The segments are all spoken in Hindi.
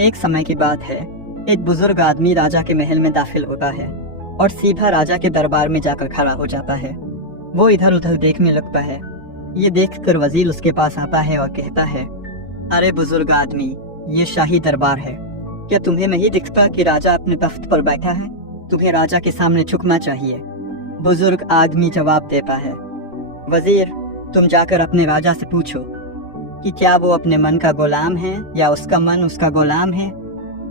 एक समय की बात है, एक बुजुर्ग आदमी राजा के महल में दाखिल होता है और सीधा राजा के दरबार में जाकर खड़ा हो जाता है। वो इधर उधर देखने लगता है। ये देखकर वजीर उसके पास आता है और कहता है, अरे बुजुर्ग आदमी, ये शाही दरबार है। क्या तुम्हें नहीं दिखता कि राजा अपने तख्त पर बैठा है? तुम्हें राजा के सामने झुकना चाहिए। बुजुर्ग आदमी जवाब देता है, वजीर, तुम जाकर अपने राजा से पूछो कि क्या वो अपने मन का गुलाम है या उसका मन उसका गुलाम है।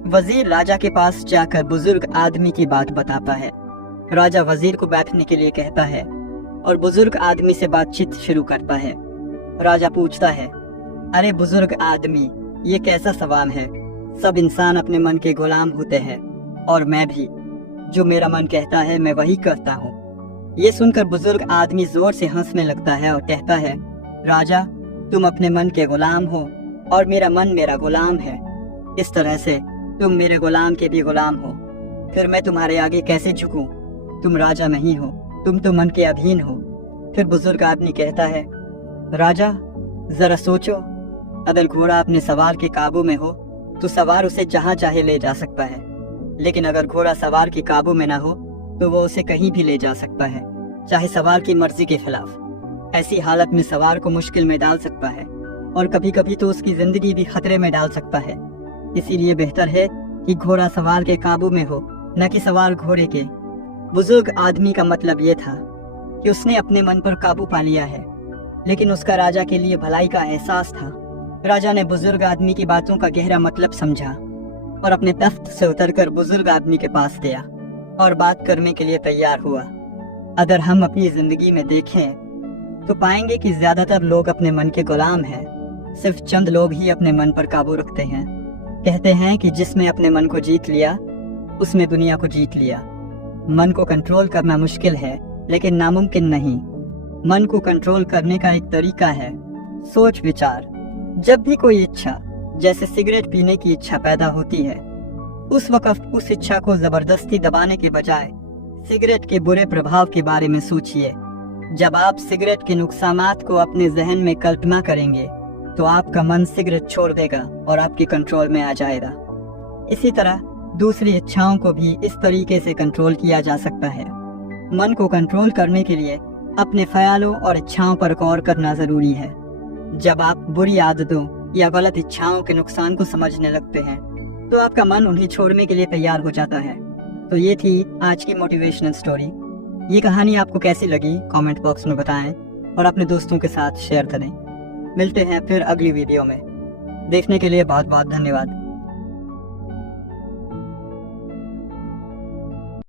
वजीर राजा के पास जाकर बुजुर्ग आदमी की बात बताता है। राजा वजीर को बैठने के लिए कहता है और बुजुर्ग आदमी से बातचीत शुरू करता है। राजा पूछता है, अरे बुजुर्ग आदमी, ये कैसा सवाल है? सब इंसान अपने मन के गुलाम होते हैं और मैं भी। जो मेरा मन कहता है मैं वही करता हूँ। ये सुनकर बुजुर्ग आदमी जोर से हंसने लगता है और कहता है, राजा, तुम अपने मन के गुलाम हो और मेरा मन मेरा गुलाम है। इस तरह से तुम मेरे गुलाम के भी गुलाम हो। फिर मैं तुम्हारे आगे कैसे झुकूं? तुम राजा नहीं हो, तुम तो मन के अधीन हो। फिर बुजुर्ग आदमी कहता है, राजा, जरा सोचो, अगर घोड़ा अपने सवार के काबू में हो तो सवार उसे जहां चाहे ले जा सकता है, लेकिन अगर घोड़ा सवार के काबू में ना हो तो वो उसे कहीं भी ले जा सकता है, चाहे सवार की मर्जी के खिलाफ। ऐसी हालत में सवार को मुश्किल में डाल सकता है और कभी कभी तो उसकी जिंदगी भी खतरे में डाल सकता है। इसीलिए बेहतर है कि घोड़ा सवार के काबू में हो, न कि सवार घोड़े के। बुजुर्ग आदमी का मतलब ये था कि उसने अपने मन पर काबू पा लिया है, लेकिन उसका राजा के लिए भलाई का एहसास था। राजा ने बुजुर्ग आदमी की बातों का गहरा मतलब समझा और अपने तख्त से उतरकर बुजुर्ग आदमी के पास गया और बात करने के लिए तैयार हुआ। अगर हम अपनी जिंदगी में देखें तो पाएंगे कि ज्यादातर लोग अपने मन के गुलाम हैं। सिर्फ चंद लोग ही अपने मन पर काबू रखते हैं। कहते हैं कि जिसने अपने मन को जीत लिया उसने दुनिया को जीत लिया। मन को कंट्रोल करना मुश्किल है, लेकिन नामुमकिन नहीं। मन को कंट्रोल करने का एक तरीका है सोच विचार। जब भी कोई इच्छा, जैसे सिगरेट पीने की इच्छा पैदा होती है, उस वक्त उस इच्छा को जबरदस्ती दबाने के बजाय सिगरेट के बुरे प्रभाव के बारे में सोचिए। जब आप सिगरेट के नुकसानात को अपने जहन में कल्पना करेंगे तो आपका मन सिगरेट छोड़ देगा और आपके कंट्रोल में आ जाएगा। इसी तरह दूसरी इच्छाओं को भी इस तरीके से कंट्रोल किया जा सकता है। मन को कंट्रोल करने के लिए अपने ख्यालों और इच्छाओं पर गौर करना जरूरी है। जब आप बुरी आदतों या गलत इच्छाओं के नुकसान को समझने लगते हैं तो आपका मन उन्हें छोड़ने के लिए तैयार हो जाता है। तो ये थी आज की मोटिवेशनल स्टोरी। ये कहानी आपको कैसी लगी कमेंट बॉक्स में बताएं और अपने दोस्तों के साथ शेयर करें। मिलते हैं फिर अगली वीडियो में। देखने के लिए बहुत बहुत धन्यवाद।